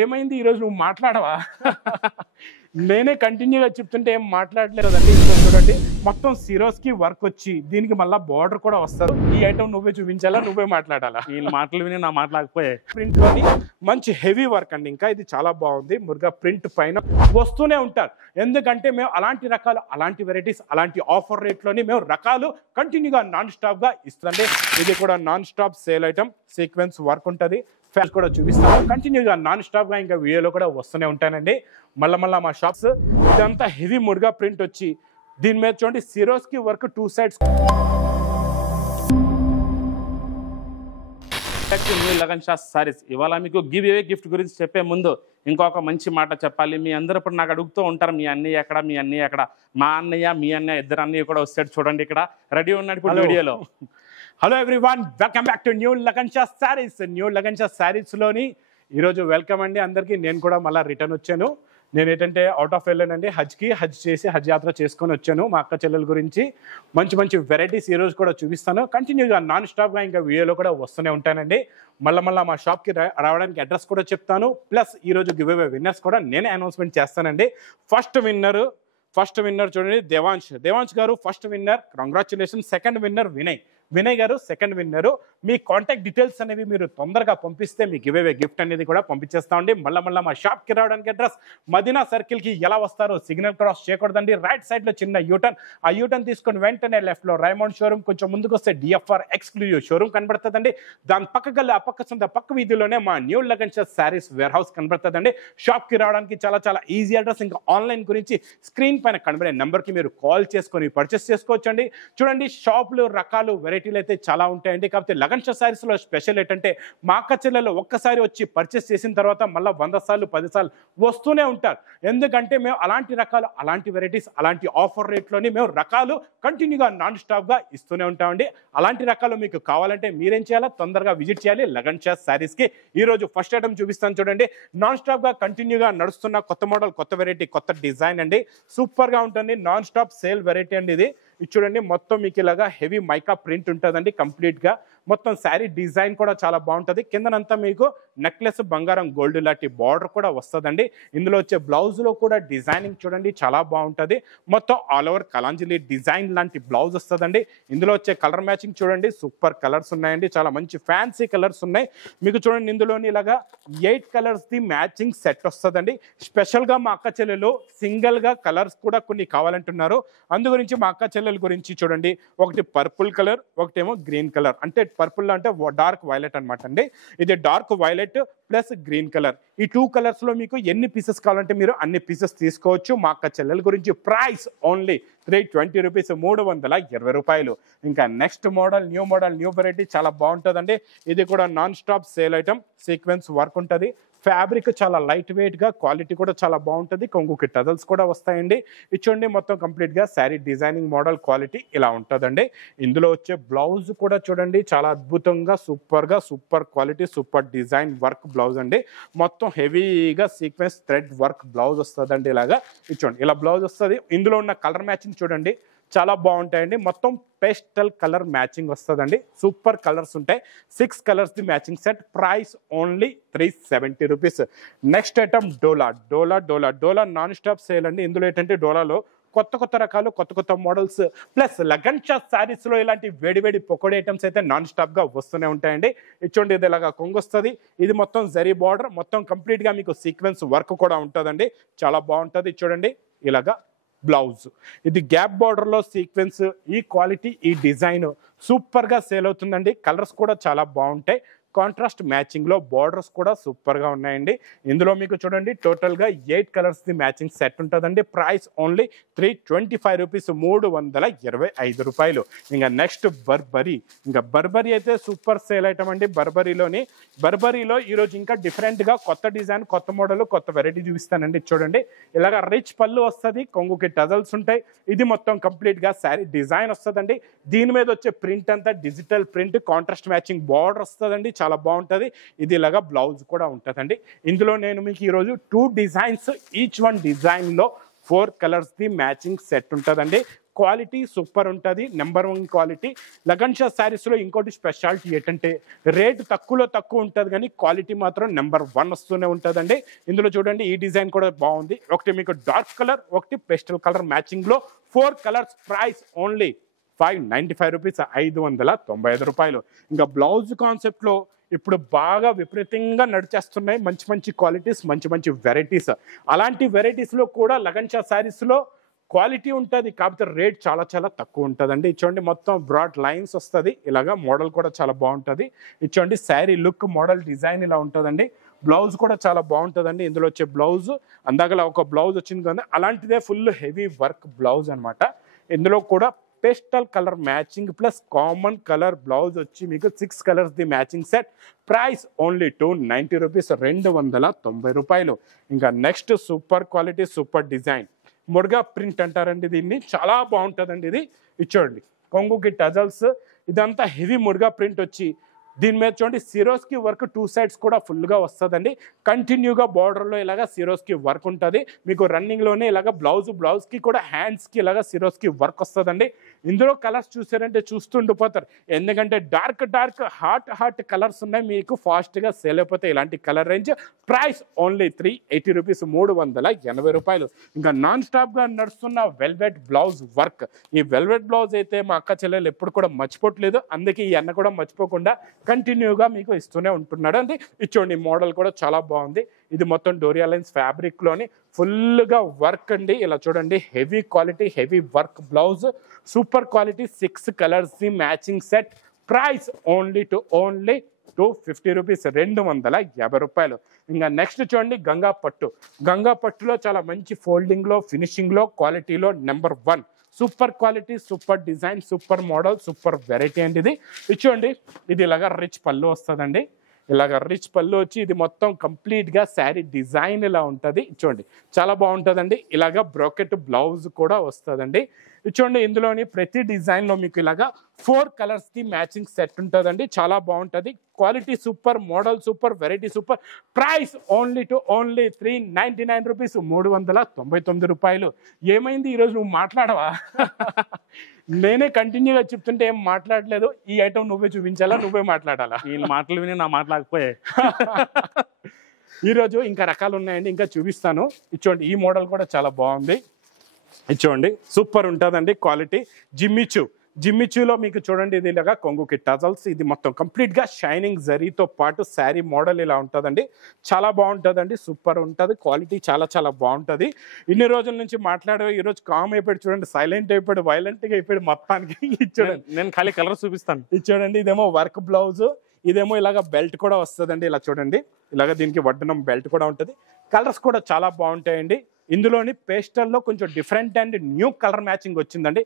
ఏమైంది ఈరోజు నువ్వు మాట్లాడవా? నేనే కంటిన్యూగా చెప్తుంటే ఏం మాట్లాడలేదండి. ఇంకో చూడండి, మొత్తం సిరోస్కి వర్క్ వచ్చి దీనికి మళ్ళీ బార్డర్ కూడా వస్తారు. ఈ ఐటమ్ నువ్వే చూపించాలా, నువ్వే మాట్లాడాలా? వీళ్ళ మాటలు విని నా మాట్లాడకపోయాయి. ప్రింట్ లోని మంచి హెవీ వర్క్ అండి. ఇంకా ఇది చాలా బాగుంది. మురుగా ప్రింట్ పైన వస్తూనే ఉంటారు. ఎందుకంటే మేము అలాంటి రకాలు, అలాంటి వెరైటీస్, అలాంటి ఆఫర్ రేట్లోని మేము రకాలు కంటిన్యూగా నాన్ స్టాప్ గా ఇస్తుంది. ఇది కూడా non stop sale item, sequence work ఉంటుంది. ఫ్యాన్స్ కూడా చూపిస్తాను కంటిన్యూగా నాన్ స్టాప్ గా. ఇంకా వీడియోలో కూడా వస్తూనే ఉంటానండి. మళ్ళా మా షాప్స్ ఇదంతా హెవీ మురుగా ప్రింట్ వచ్చి దీని మీద చూడండి సిరోస్ కి work 2 sides. New Lagan Shah saris. ఇవాళ మీకు గివ్ అవే గిఫ్ట్ గురించి చెప్పే ముందు ఇంకొక మంచి మాట చెప్పాలి. మీ అందరూ ఇప్పుడు నాకు అడుగుతూ ఉంటారు, మీ అన్నయ్య ఎక్కడ, మీ అన్నయ్య ఎక్కడ? మా అన్నయ్య, మీ అన్నయ్య, ఇద్దరు అన్నయ్య కూడా వస్తాడు. చూడండి ఇక్కడ రెడీ ఉన్నాడు ఇప్పుడు వీడియోలో. Hello everyone, welcome back to new Lagan Shah saris. New Lagan Shah saris లోని ఈరోజు వెల్కమ్ అండి అందరికీ. నేను కూడా మళ్ళీ రిటర్న్ వచ్చాను. నేను ఏంటంటే అవుట్ ఆఫ్ వెళ్ళానండి, హజ్ చేసి హజ్ యాత్ర చేసుకొని వచ్చాను. మా అక్క చెల్లెల గురించి మంచి వెరైటీస్ ఈరోజు కూడా చూపిస్తాను. కంటిన్యూగా నాన్ స్టాప్గా ఇంకా వీడియోలో కూడా వస్తూనే ఉంటానండి. మళ్ళీ మా షాప్కి రావడానికి అడ్రస్ కూడా చెప్తాను. ప్లస్ ఈరోజు గివ్ అవే విన్నర్స్ కూడా నేనే అనౌన్స్మెంట్ చేస్తానండి. ఫస్ట్ విన్నర్ చూడండి దేవాంశ్ గారు first winner, congratulation. Second winner Vinay గారు సెకండ్ విన్నరు. మీ కాంటాక్ట్ డీటెయిల్స్ అనేవి మీరు తొందరగా పంపిస్తే మీకు గివ్ అవే గిఫ్ట్ అనేది కూడా పంపించేస్తామండి. మళ్ళీ మా షాప్కి రావడానికి అడ్రస్ మదీనా సర్కిల్కి ఎలా వస్తారో సిగ్నల్ క్రాస్ చేయకూడదండి. రైట్ సైడ్లో చిన్న యూటర్న్, ఆ యూటర్న్ తీసుకొని వెంటనే లెఫ్ట్లో రైమండ్ షోరూమ్, కొంచెం ముందుకు వస్తే డిఎఫ్ఆర్ ఎక్స్క్లూజివ్ షోరూమ్ కనబడుతుందండి. దాని పక్కకెళ్ళి ఆ పక్క వీధిలోనే మా new Lagan Shah sarees warehouse కనబడుతుందండి. షాప్కి రావడానికి చాలా ఈజీ అడ్రస్. ఇంకా ఆన్లైన్ గురించి స్క్రీన్ పైన కనబడే నెంబర్కి మీరు కాల్ చేసుకొని పర్చేస్ చేసుకోవచ్చండి. చూడండి షాపులు రకాలు వెరైటీలు అయితే చాలా ఉంటాయండి. కాకపోతే లగన్ షా సారీస్ లో స్పెషల్ ఏంటంటే మా అక్క చెల్లెలు ఒక్కసారి వచ్చి పర్చేస్ చేసిన తర్వాత మళ్ళీ 100 సార్లు 10 సార్లు వస్తూనే ఉంటారు. ఎందుకంటే మేము అలాంటి రకాలు, అలాంటి వెరైటీస్, అలాంటి ఆఫర్ రేట్లోని మేము రకాలు కంటిన్యూగా నాన్ స్టాప్ గా ఇస్తూనే ఉంటామండి. అలాంటి రకాలు మీకు కావాలంటే మీరేం చేయాలి, తొందరగా విజిట్ చేయాలి లగన్ షా సారీస్ కి. ఈ రోజు ఫస్ట్ ఐటమ్ చూపిస్తాను చూడండి. నాన్ స్టాప్ గా కంటిన్యూగా నడుస్తున్న కొత్త మోడల్, కొత్త వెరైటీ, కొత్త డిజైన్ అండి. సూపర్ గా ఉంటుంది. నాన్ స్టాప్ సేల్ వెరైటీ అండి ఇది. చూడండి మొత్తం మీకు ఇలాగా హెవీ మైకా ప్రింట్ ఉంటుందండి. కంప్లీట్ గా మొత్తం శారీ డిజైన్ కూడా చాలా బాగుంటుంది. కిందనంతా మీకు నెక్లెస్ బంగారం గోల్డ్ లాంటి బార్డర్ కూడా వస్తుందండి. ఇందులో వచ్చే బ్లౌజ్ లో కూడా డిజైనింగ్ చూడండి చాలా బాగుంటుంది. మొత్తం ఆల్ ఓవర్ కలాంజలి డిజైన్ లాంటి బ్లౌజ్ వస్తుందండి. ఇందులో వచ్చే కలర్ మ్యాచింగ్ చూడండి సూపర్ కలర్స్ ఉన్నాయండి. చాలా మంచి ఫ్యాన్సీ కలర్స్ ఉన్నాయి. మీకు చూడండి ఇందులోని ఇలాగా 8 కలర్స్ ది మ్యాచింగ్ సెట్ వస్తుందండి. స్పెషల్ గా మా అక్క చెల్లెలు సింగిల్ గా కలర్స్ కూడా కొన్ని కావాలంటున్నారు. అందు గురించి మా అక్క చెల్లెల గురించి చూడండి, ఒకటి పర్పుల్ కలర్, ఒకటేమో గ్రీన్ కలర్. అంటే పర్పుల్ అంటే డార్క్ వైలెట్ అనమాట అండి. ఇది dark violet plus green colour. ఈ 2 కలర్స్ లో మీకు ఎన్ని పీసెస్ కావాలంటే మీరు అన్ని పీసెస్ తీసుకోవచ్చు. మా అక్క చెల్లెల గురించి ప్రైస్ ఓన్లీ 320 రూపీస్, 320 రూపాయలు. ఇంకా నెక్స్ట్ మోడల్, న్యూ వెరైటీ చాలా బాగుంటుందండి. ఇది కూడా non stop sale item, sequence work ఉంటుంది. ఫ్యాబ్రిక్ చాలా లైట్ వెయిట్ గా, క్వాలిటీ కూడా చాలా బాగుంటుంది. కొంగుకి టజల్స్ కూడా వస్తాయండి. ఇచ్చండి మొత్తం కంప్లీట్ గా శారీ డిజైనింగ్ మోడల్ క్వాలిటీ ఇలా ఉంటుందండి. ఇందులో వచ్చే బ్లౌజ్ కూడా చూడండి చాలా అద్భుతంగా super quality, super design work blouse అండి. మొత్తం హెవీగా సీక్వెన్స్ థ్రెడ్ వర్క్ బ్లౌజ్ వస్తుందండి. ఇలాగా ఇచ్చండి ఇలా బ్లౌజ్ వస్తుంది. ఇందులో ఉన్న కలర్ మ్యాచింగ్ చూడండి చాలా బాగుంటాయండి. మొత్తం పేస్టల్ కలర్ మ్యాచింగ్ వస్తుందండి. సూపర్ కలర్స్ ఉంటాయి. 6 colours the matching set. Price only 370 rupees. Next item dola non stop sale అండి. ఇందులో ఏంటంటే డోలాలో కొత్త రకాలు, కొత్త మోడల్స్ ప్లస్ లగన్ షా సారీస్ లో ఇలాంటి వేడి పొకోడి ఐటమ్స్ అయితే నాన్ స్టాప్ గా వస్తూనే ఉంటాయండి. ఇచ్చోండి ఇది ఇలాగా కొంగు వస్తుంది. ఇది మొత్తం జరీ బార్డర్, మొత్తం కంప్లీట్ గా మీకు సీక్వెన్స్ వర్క్ కూడా ఉంటుందండి. చాలా బాగుంటుంది. చూడండి ఇలాగా బ్లౌజ్, ఇది గ్యాప్ బార్డర్ లో సీక్వెన్స్, ఈ క్వాలిటీ, ఈ డిజైన్ సూపర్ గా సేల్ అవుతుందండి. కలర్స్ కూడా చాలా బాగుంటాయి. కాంట్రాస్ట్ మ్యాచింగ్ లో బార్డర్స్ కూడా సూపర్ గా ఉన్నాయండి. ఇందులో మీకు చూడండి టోటల్ గా 8 కలర్స్ ది మ్యాచింగ్ సెట్ ఉంటుందండి. ప్రైస్ ఓన్లీ 325 రూపీస్, 325 రూపాయలు. ఇంకా నెక్స్ట్ బర్బరీ అయితే సూపర్ సేల్ ఐటమ్ అండి. బర్బరీలో ఈరోజు ఇంకా డిఫరెంట్ గా కొత్త డిజైన్, కొత్త మోడల్, కొత్త వెరైటీ చూపిస్తానండి. చూడండి ఇలాగ రిచ్ పళ్ళు వస్తుంది, కొంగుకి టజల్స్ ఉంటాయి. ఇది మొత్తం కంప్లీట్ గా శారీ డిజైన్ వస్తుందండి. దీని మీద వచ్చే ప్రింట్ అంతా digital print, contrast matching border వస్తుందండి. చాలా బాగుంటుంది. ఇది ఇలాగా బ్లౌజ్ కూడా ఉంటుందండి. ఇందులో నేను మీకు ఈరోజు 2 డిజైన్స్, ఈచ్ వన్ డిజైన్ లో 4 కలర్స్ ది మ్యాచింగ్ సెట్ ఉంటుందండి. క్వాలిటీ సూపర్ ఉంటుంది, నెంబర్ 1 క్వాలిటీ. లగన్ షా శారీస్లో ఇంకోటి స్పెషాలిటీ ఏంటంటే రేటు తక్కువలో తక్కువ ఉంటుంది కానీ క్వాలిటీ మాత్రం నెంబర్ 1 వస్తూనే ఉంటుందండి. ఇందులో చూడండి ఈ డిజైన్ కూడా బాగుంది. ఒకటి మీకు డార్క్ కలర్, ఒకటి పెస్టల్ కలర్ మ్యాచింగ్లో 4 కలర్స్. ప్రైస్ ఓన్లీ 595 రూపీస్, 595 రూపాయలు. ఇంకా బ్లౌజ్ కాన్సెప్ట్లో ఇప్పుడు బాగా విపరీతంగా నడిచేస్తున్నాయి మంచి మంచి క్వాలిటీస్, మంచి మంచి వెరైటీస్. అలాంటి వెరైటీస్లో కూడా లగన్ షా శారీస్లో క్వాలిటీ ఉంటుంది, కాకపోతే రేట్ చాలా చాలా తక్కువ ఉంటుందండి. చూడండి మొత్తం బ్రాడ్ లైన్స్ వస్తుంది, ఇలాగా మోడల్ కూడా చాలా బాగుంటుంది. చూడండి శారీ లుక్, మోడల్ డిజైన్ ఇలా ఉంటుందండి. బ్లౌజ్ కూడా చాలా బాగుంటుందండి. ఇందులో వచ్చే బ్లౌజ్ అందాకలా ఒక బ్లౌజ్ వచ్చింది కదా, అలాంటిదే ఫుల్ హెవీ వర్క్ బ్లౌజ్ అనమాట. ఇందులో కూడా pastel colour matching plus common colour blouse వచ్చి మీకు 6 colours the matching set. Price only 290 rupees, 290 రూపాయలు. ఇంకా next super quality super design Muruga print అంటారండి దీన్ని, చాలా బాగుంటుందండి ఇది. చూడండి కొంగుకి టజల్స్, ఇదంతా హెవీ మురుగా ప్రింట్ వచ్చి దీని మీద చూడండి సిరోస్కి వర్క్ 2 సైడ్స్ కూడా ఫుల్గా వస్తుందండి. కంటిన్యూగా బార్డర్లో ఇలాగా సిరోస్కి వర్క్ ఉంటుంది. మీకు రన్నింగ్లోనే ఇలాగ బ్లౌజ్కి కూడా హ్యాండ్స్కి ఇలాగ సిరోస్కి వర్క్ వస్తుందండి. ఇందులో కలర్స్ చూసారంటే చూస్తుండిపోతారు, ఎందుకంటే డార్క్ హాట్ కలర్స్ ఉన్నాయి, మీకు ఫాస్ట్గా సేల్ అయిపోతాయి ఇలాంటి colour range. Price only 380 rupees, 380 రూపాయలు. ఇంకా నాన్ స్టాప్గా నడుస్తున్న వెల్వెట్ బ్లౌజ్ వర్క్. ఈ వెల్వెట్ బ్లౌజ్ అయితే మా అక్క చెల్లెలు ఎప్పుడు కూడా మర్చిపోవట్లేదు, అందుకే ఈ అన్న కూడా మర్చిపోకుండా కంటిన్యూగా మీకు ఇస్తూనే ఉంటున్నాడు అండి. చూడండి మోడల్ కూడా చాలా బాగుంది. ఇది మొత్తం డోరియా లైన్స్ ఫ్యాబ్రిక్లోని ఫుల్గా వర్క్ అండి. ఇలా చూడండి heavy quality heavy work blouse, super quality 6 colours the matching set. Price only 250 rupees, 250 రూపాయలు. ఇంకా నెక్స్ట్ చూడండి గంగా పట్టులో చాలా మంచి ఫోల్డింగ్లో, ఫినిషింగ్లో, క్వాలిటీలో number 1 super quality super design super model super variety అండి ఇది. చూడండి ఇది ఇలాగా రిచ్ పళ్ళు వస్తుందండి, ఇలాగ రిచ్ పళ్ళు వచ్చి ఇది మొత్తం కంప్లీట్గా శారీ డిజైన్ ఇలా ఉంటుంది. చూడండి చాలా బాగుంటుందండి. ఇలాగ బ్రోకెట్ బ్లౌజ్ కూడా వస్తుందండి. చూడండి ఇందులోని ప్రతి డిజైన్లో మీకు ఇలాగా 4 కలర్స్కి మ్యాచింగ్ సెట్ ఉంటుందండి, చాలా బాగుంటుంది. Quality super, model super, variety super. Price only 399 rupees, 399 రూపాయలు. ఏమైంది ఈరోజు నువ్వు మాట్లాడవా? నేనే కంటిన్యూగా చెప్తుంటే ఏం మాట్లాడలేదు. ఈ ఐటమ్ నువ్వే చూపించాలా, నువ్వే మాట్లాడాలా? ఈ మాటలు విని నా మాట్లాడకపోయాయి. ఈరోజు ఇంకా రకాలు ఉన్నాయండి, ఇంకా చూపిస్తాను. చూడండి ఈ మోడల్ కూడా చాలా బాగుంది. చూడండి సూపర్ ఉంటుందండి క్వాలిటీ. జిమ్మిచూలో మీకు చూడండి ఇది ఇలాగా కొంగుకి టజల్స్, ఇది మొత్తం కంప్లీట్గా షైనింగ్ జరీతో పాటు శారీ మోడల్ ఇలా ఉంటుందండి, చాలా బాగుంటుందండి. సూపర్ ఉంటుంది, క్వాలిటీ చాలా చాలా బాగుంటుంది. ఇన్ని రోజుల నుంచి మాట్లాడే ఈరోజు కామ్ అయిపోయాడు చూడండి, సైలెంట్ అయిపోయాడు, వైలెంట్గా అయిపోయాడు మొత్తానికి. చూడండి నేను ఖాళీ కలర్ చూపిస్తాను. ఇది చూడండి ఇదేమో వర్క్ బ్లౌజ్, ఇదేమో ఇలాగ బెల్ట్ కూడా వస్తుందండి. ఇలా చూడండి ఇలాగ దీనికి వడ్డనం బెల్ట్ కూడా ఉంటుంది. కలర్స్ కూడా చాలా బాగుంటాయండి. ఇందులోని పేస్టల్లో కొంచెం different and new colour matching వచ్చిందండి.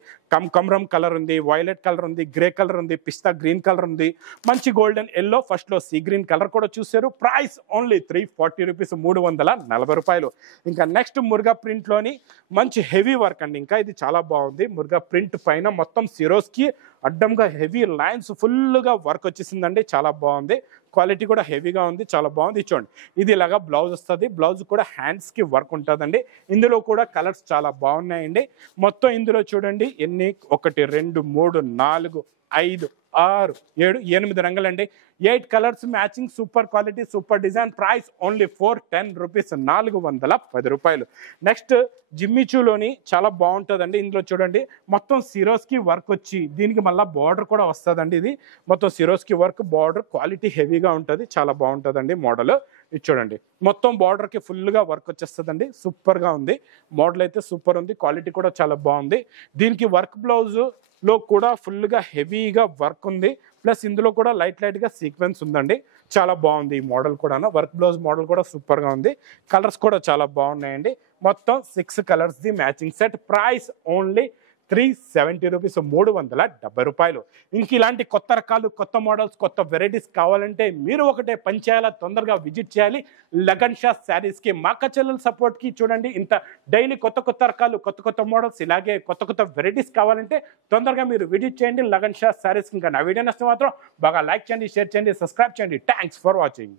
కమ్రమ్ కలర్ ఉంది, వైలెట్ కలర్ ఉంది, గ్రే కలర్ ఉంది, పిస్తా గ్రీన్ కలర్ ఉంది, మంచి గోల్డెన్ ఎల్లో, ఫస్ట్లో సీ గ్రీన్ కలర్ కూడా చూసారు. ప్రైస్ ఓన్లీ 340 రూపీస్, 340 రూపాయలు. ఇంకా నెక్స్ట్ మురుగా ప్రింట్లోని మంచి హెవీ వర్క్ అండి. ఇంకా ఇది చాలా బాగుంది. మురుగా ప్రింట్ పైన మొత్తం సిరోస్కి అడ్డంగా హెవీ లైన్స్ ఫుల్గా వర్క్ వచ్చేసిందండి, చాలా బాగుంది. క్వాలిటీ కూడా హెవీగా ఉంది, చాలా బాగుంది. చూడండి ఇది ఇలాగా బ్లౌజ్ వస్తుంది, బ్లౌజ్ కూడా హ్యాండ్స్కి వర్క్ ఉంటుందండి. ఇందులో కూడా కలర్స్ చాలా బాగున్నాయండి. మొత్తం ఇందులో చూడండి ఎన్ని 1 2 3 4 5 6 7 8 రంగులండి. 8 colours matching super quality super design. Price only 410 rupees, 410 రూపాయలు. నెక్స్ట్ జిమ్మిచూలోని చాలా బాగుంటుందండి. ఇందులో చూడండి మొత్తం సిరోస్కి వర్క్ వచ్చి దీనికి మళ్ళీ బార్డర్ కూడా వస్తుందండి. ఇది మొత్తం సిరోస్కి వర్క్, బార్డర్ క్వాలిటీ హెవీగా ఉంటుంది, చాలా బాగుంటుందండి మోడల్. ఇది చూడండి మొత్తం బార్డర్కి ఫుల్గా వర్క్ వచ్చేస్తుందండి, సూపర్గా ఉంది. మోడల్ అయితే సూపర్ ఉంది, క్వాలిటీ కూడా చాలా బాగుంది. దీనికి వర్క్ బ్లౌజ్లో కూడా ఫుల్గా హెవీగా వర్క్ ఉంది, ప్లస్ ఇందులో కూడా లైట్గా సీక్వెన్స్ ఉందండి, చాలా బాగుంది. ఈ మోడల్ కూడా వర్క్ బ్లౌజ్ మోడల్ కూడా సూపర్గా ఉంది. కలర్స్ కూడా చాలా బాగున్నాయండి. మొత్తం 6 colours the matching set. Price only 370 rupees, 370 రూపాయలు. ఇంక ఇలాంటి కొత్త రకాలు, కొత్త మోడల్స్, కొత్త వెరైటీస్ కావాలంటే మీరు ఒకటే పని చేయాలా, తొందరగా విజిట్ చేయాలి లగన్ షా శారీస్కి. మా అక్క చెల్లెల సపోర్ట్కి చూడండి ఇంత డైలీ కొత్త రకాలు, కొత్త మోడల్స్, ఇలాగే కొత్త వెరైటీస్ కావాలంటే తొందరగా మీరు విజిట్ చేయండి లగన్ షా శారీస్కి. ఇంకా నా వీడియో నచ్చితే మాత్రం బాగా లైక్ చేయండి, షేర్ చేయండి, సబ్స్క్రైబ్ చేయండి. Thanks for watching.